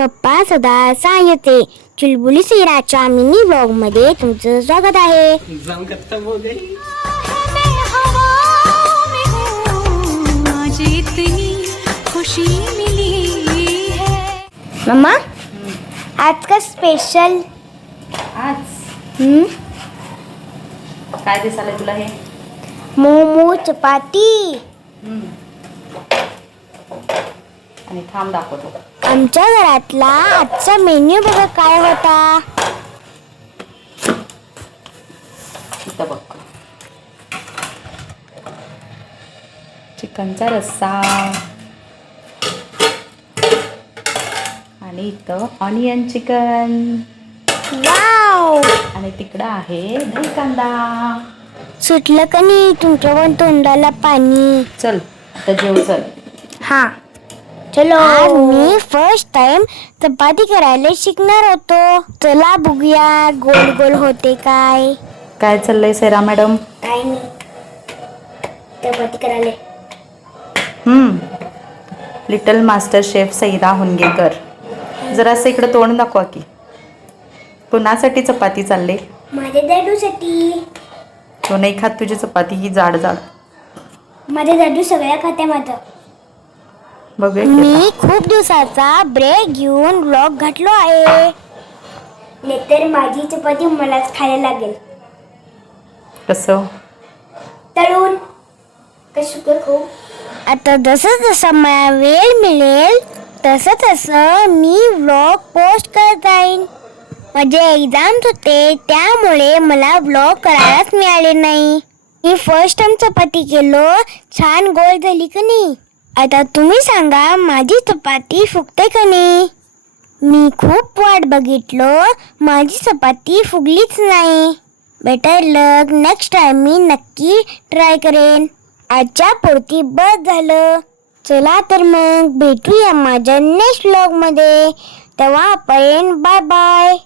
पप्पा सदा सांगते. चुलबुली सिराच्या मिनी ब्लॉग मध्ये तुमचं स्वागत आहे. एग्जाम खत्म हो गई. खुशी मिली है. मम्मा आज का स्पेशल. आज काय दिसायला तुला हे? मोमो चपाती. आणि थांब दाखवतो. आमच्या घरातला आजचा मेन्यू बघा काय होता. इथं बघ, चिकनचा रस्सा आणि इथं ऑनियन चिकन वाव. आणि तिकडं आहे दही कांदा. सुटलं का नाही तुमच्या पण तोंडाला पाणी. चल आता जेव चल. हा चलो. आज मी फर्स्ट टाइम चपाती करायला शिकणार होतो. चला बघूया गोल गोल होते काय. काय चाललंय सैरा मॅडम? काय नाही चपाती करायला. Little master chef Saira Hungekar. जरासं इकडं तोंड दाखवा की. कुणासाठी चपाती चालले? माझ्या दादूसाठी. तो नाही खात तुझी चपाती ही जाड जाड. माझ्या दादू सगळ्या खात्या माझं. बघूया की मी आता. खूप दिवसाचा ब्रेक घेऊन ब्लॉग घातलो आहे. नाहीतर माझी चपाती मलाच खायला लागेल. कसं? तळून कसं खूप. आता जसं जसं मला वेळ मिळेल तसं तसं मी व्लॉग पोस्ट करत जाईन. माझे एक्झाम्स होते त्यामुळे मला व्लॉग करायलाच मिळाले नाही. मी फर्स्ट टाइम चपाती केलो. छान गोल झाली का नाही. आता तुम्ही सांगा माझी चपाती फुगते का नाही. मी खूप वाट बघितलो माझी चपाती फुगलीच नाही. बेटर लक नेक्स्ट टाइम मी नक्की ट्राय करेन. आजच्या पुरती बस झालं. चला तर मग भेटूया माझ्या नेक्स्ट व्लॉग मध्ये. तेव्हापर्यंत बाय बाय.